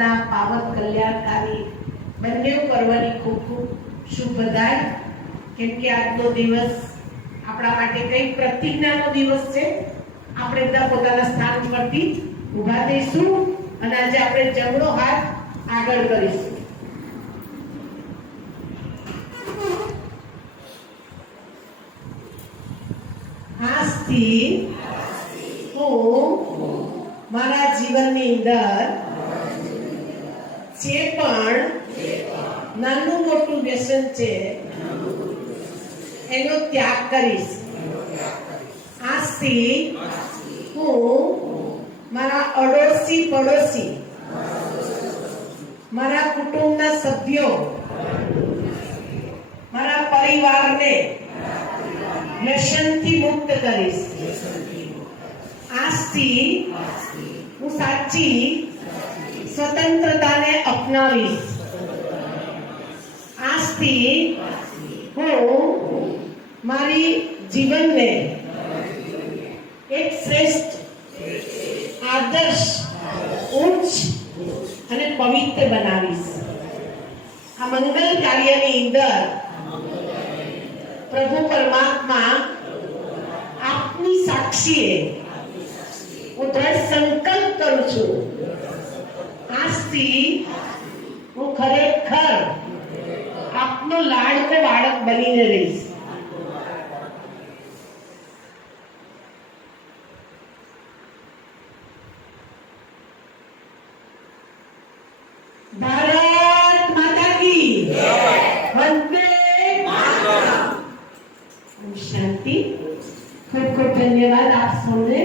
આજના પાવન કલ્યાણકારી બંને પર્વની ખૂબ ખૂબ શુભ બધાઈ. કેમ કે આજનો દિવસ આપણા માટે કઈ પ્રતિજ્ઞાનો દિવસ છે. આપણે બધા પોતાના સ્થાન પરથી ઊભા થઈશું અને આજે આપણે જમણો હાથ આગળ કરીશું. આજથી હું મારા જીવનની અંદર જે પણ નાનું મોટું વ્યસન છે એનો ત્યાગ કરીશ. આજથી હું મારા અડોશી પડોશી, મારા કુટુંબના સભ્યો, મારા પરિવારને વ્યસનથી મુક્ત કરીશ. આજથી હું સાચી સ્વતંત્રતાને અપનાવીશ. આજથી હું મારી જીવનને એક શ્રેષ્ઠ, આદર્શ, ઉચ્ચ અને પવિત્ર બનાવીશ. આ મંગલ કાર્યની અંદર પ્રભુ પરમાત્મા આપની સાક્ષીએ હું દ્રઢ સંકલ્પ કરું છું. આજથી હું ખરેખર આપનો લાડકો બાળક બનીને રહીશ. ભારત માતા કી વંદે માતરમ. શાંતિ. ખૂબ ખૂબ ધન્યવાદ આપ સૌને.